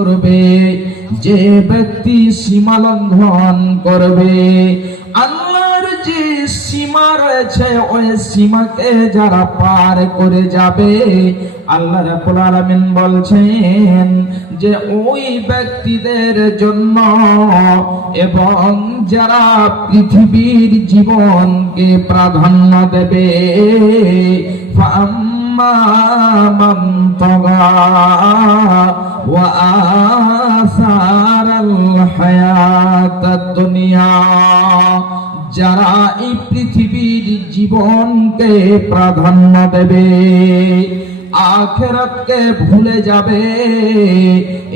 করবে যে ব্যক্তি সীমা লঙ্ঘন করবে। আল্লাহর যে সীমা রয়েছে ওই সীমাকে যারা পার করে যাবে, আল্লাহ রাব্বুল আলামিন বলছেন যে ওই ব্যক্তিদের জন্য এবং যারা পৃথিবীর জীবনকে প্রাধান্য দেবে, মান তাগা ওয়া আসারাল হায়াতাদ দুনিয়া, যারা এই পৃথিবীর জীবনকে প্রাধান্য দেবে, আখিরাতকে ভুলে যাবে,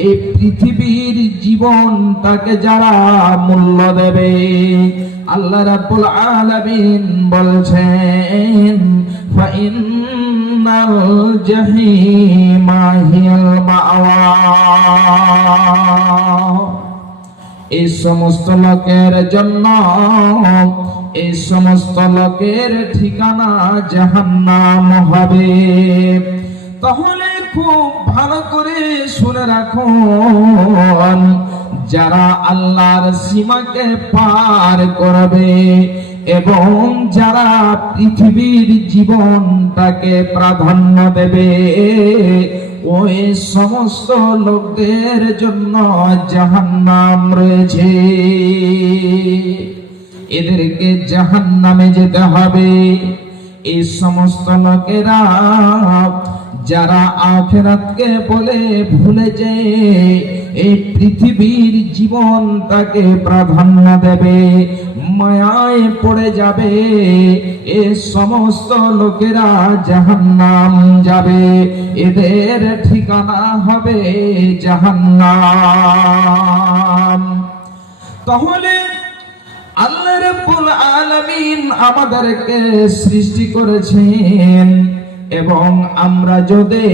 এই পৃথিবীর জীবনটাকে যারা মূল্য দেবে, আল্লাহ রাব্বুল আলামিন বলছেন ফাইন্নাল জাহিমা হিয়াল মাওয়া। এই সমস্ত লোকের জন্য, এই সমস্ত লোকের ঠিকানা জাহান্নাম হবে। তাহলে খুব ভালো করে শুনে রাখুন, যারা আল্লাহর সীমাকে পার করবে এবং যারা পৃথিবীর জীবনটাকে প্রাধান্য দেবে, ওই সমস্ত লোকদের জন্য জাহান্নাম রয়েছে। এদেরকে জাহান্নামে যেতে হবে। এই সমস্ত লোকেরা যারা আখিরাতকে বলে ভুলে যায়, এই পৃথিবীর জীবনটাকে প্রাধান্য দেবে, মায়ায় পড়ে যাবে, এই সমস্ত লোকেরা জাহান্নাম যাবে। এদের ঠিকানা হবে জাহান্নাম। তাহলে আল্লাহ রাব্বুল আলামিন আমাদেরকে সৃষ্টি করেছেন এবং আমরা যদি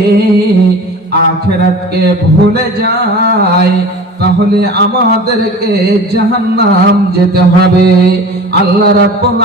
আখিরাতকে ভুলে যাই তাহলে আমাদেরকে জাহান্নাম যেতে হবে। আল্লাহ রাব্বুল